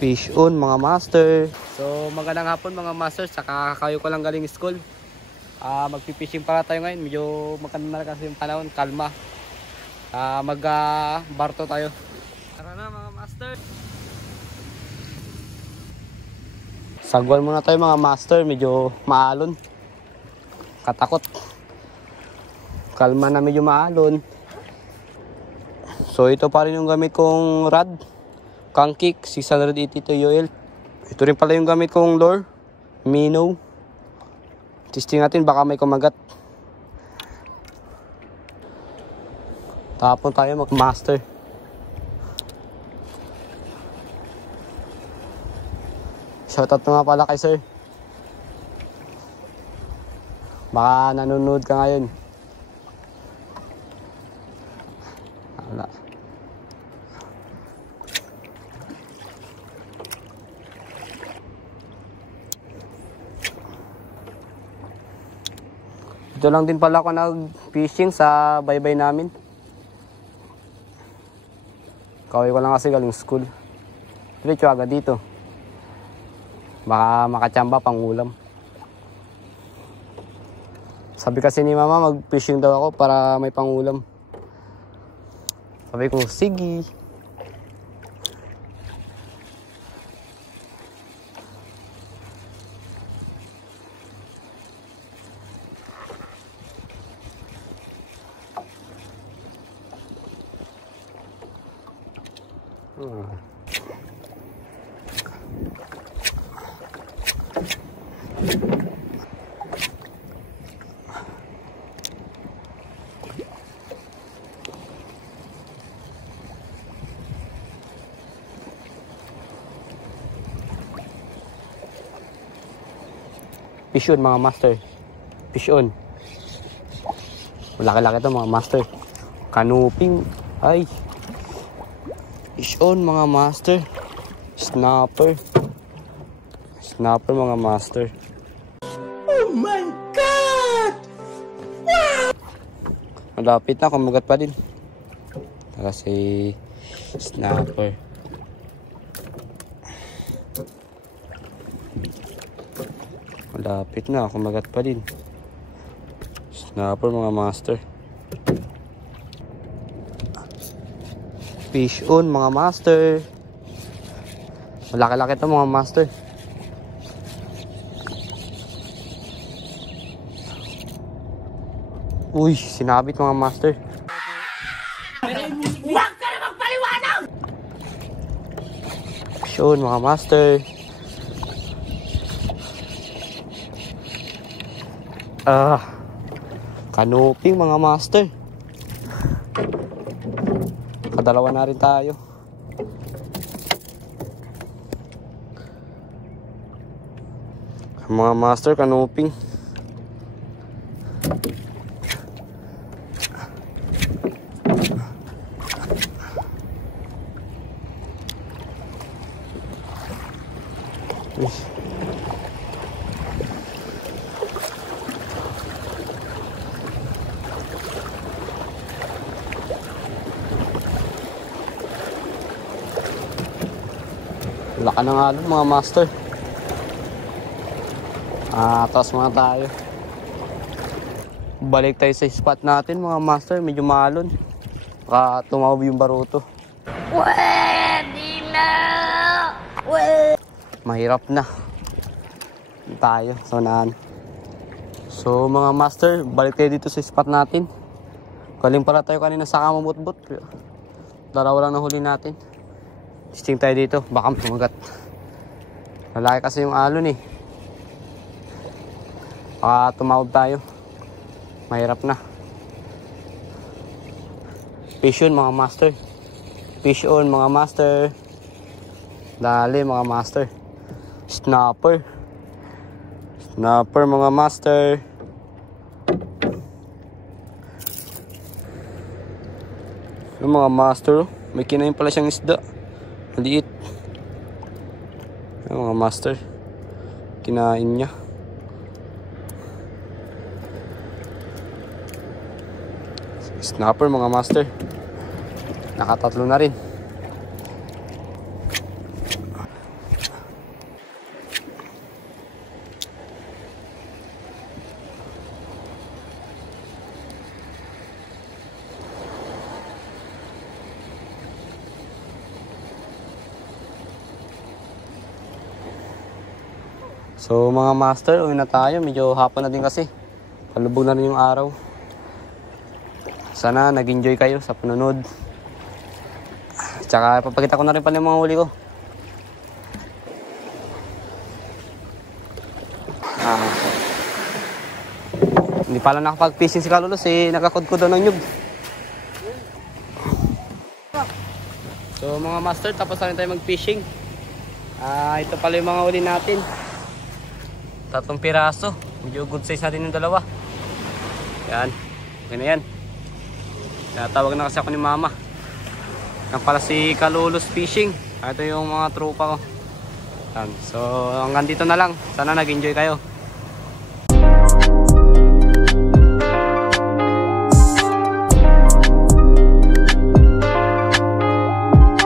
Fish on mga master. So magandang hapon mga master. Saka kakayo ko lang galing school. Magpipishing para tayo ngayon. Medyo maganda na kasi yung panahon. Kalma. Barto tayo. Tara na mga master. Sagwan muna tayo mga master. Medyo maalon. Katakot. Kalma na medyo maalon. So ito pa rin yung gamit kong rod. Kangkik 682 UL. Ito rin pala yung gamit kong lure. Minnow. Testing natin baka may kumagat. Tapon tayo mag-master. Shoutout nga pala kay sir. Baka nanonood ka ngayon. Wala. Dito lang din pala ako nag-fishing sa baybay namin. Kaway ko lang kasi galing school. Diretso agad dito. Baka makachamba pang ulam. Sabi kasi ni mama mag-fishing daw ako para may pang ulam. Sabi ko, sige. Fish on mga master. Fish on. Laki-laki ito mga master. Kanuping. Ay. Fish on mga master. Snapper. Snapper mga master. Oh my God! Wow! Malapit na. Kumagat pa din. Kasi snapper. Malapit na, kumagat pa din. Snapper mga master. Fish on mga master. Malaki-laki ito mga master. Uy, sinabit mga master. Huwag ka na magpaliwanag! Fish on mga master. Kanuping mga master. Kadalawa na rin tayo. Mga master, kanuping. Laka ng alon mga master. Tapos mga tayo. Balik tayo sa spot natin mga master. Medyo maalon. Baka tumawag yung baruto. Pwede na! Mahirap na. Tayo sa unahan. So mga master, balik tayo dito sa spot natin. Galing pala tayo kanina sa kamamutbot. Dalawa lang nahuli natin. Testing tayo dito, baka pumagat. Lalaki kasi yung alon eh. Baka tumawag tayo. Mahirap na. Fish on mga master. Fish on mga master. Dali mga master. Snapper. Snapper mga master. Yung mga master, may kinain pala siyang isda. Maliit. Yung mga master. Kinain niya. Snapper mga master. Nakatatlo na rin. So mga master, uwi na tayo. Medyo hapon na din kasi. Palubog na rin yung araw. Sana nag-enjoy kayo sa panunod. Tsaka papakita ko na rin pala yung mga huli ko. Hindi pala nakapag-fishing si Kalulos eh. Nakakudkod daw ng nyug. So mga master, tapos na rin tayo mag-fishing. Ito pala yung mga huli natin. 3 piraso. Medyo good size natin yung dalawa. Yan. Okay na yan. Tawag na kasi ako ni mama. Yan pala si Kalulos Fishing. Ito yung mga tropa ko. Yan. So hanggang dito na lang. Sana nag-enjoy kayo.